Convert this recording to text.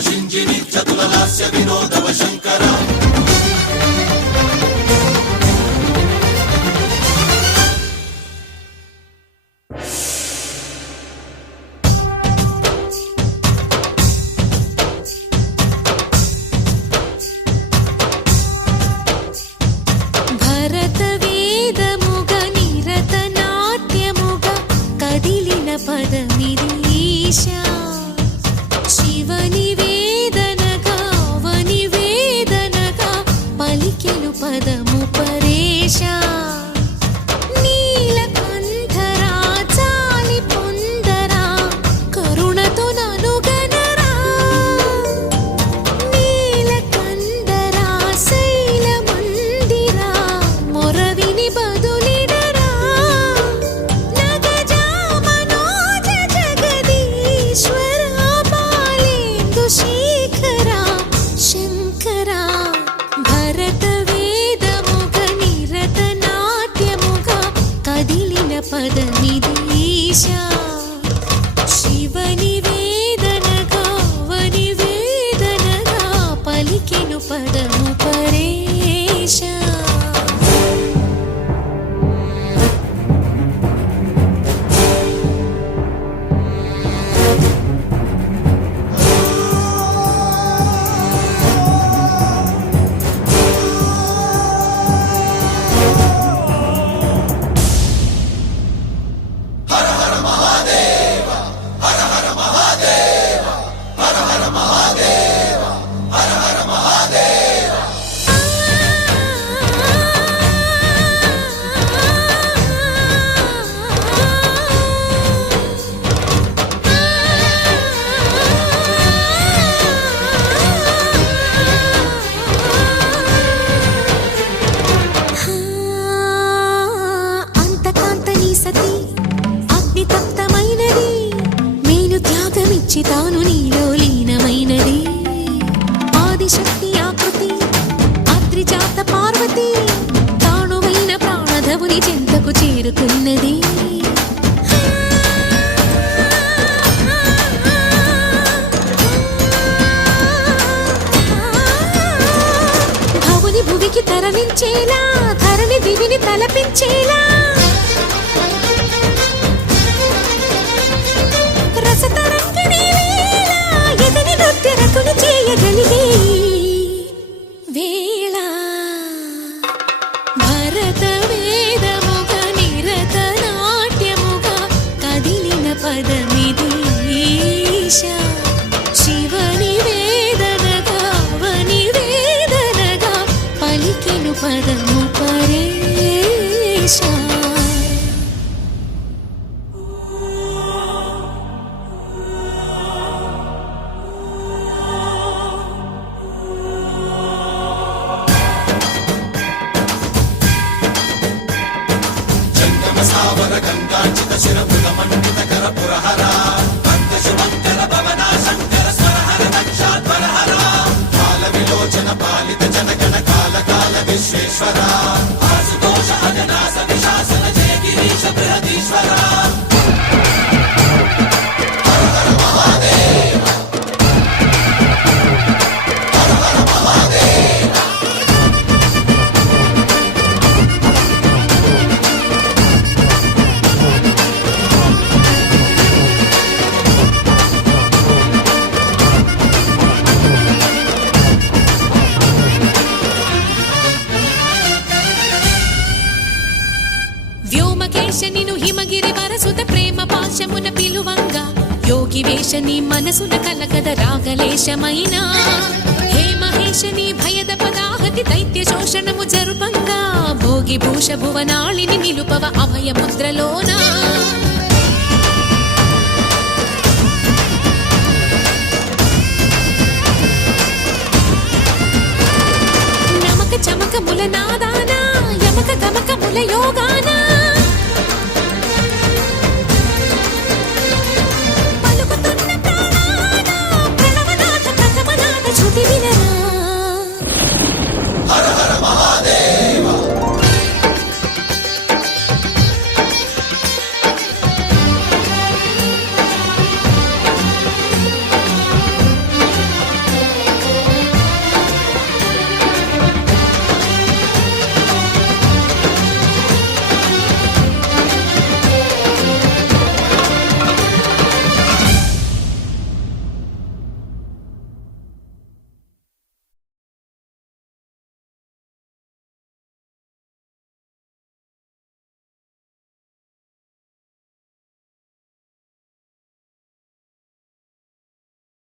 నశించి నిత్యతుల లాస్య వినోదవ శంకర పదమిది ఈశా. పదము పరేశా తీరుతున్నది భువికి తరలించేలా ధరణి దివిని తలపించేలా పదము పరేశా సావర గంగాచిత శిరపుర మండిత కర పురహర కొలువంగ యోగి వేషని మనసున కలకద రాగలేశమైన. హే మహేషని భయద పదాహతి దైత్య శోషణము జరుపంగా. భోగి భూష భువనాళిని నిలుపవ అభయ నమక చమక ముల నాదానా యమక గమక ముల యోగానా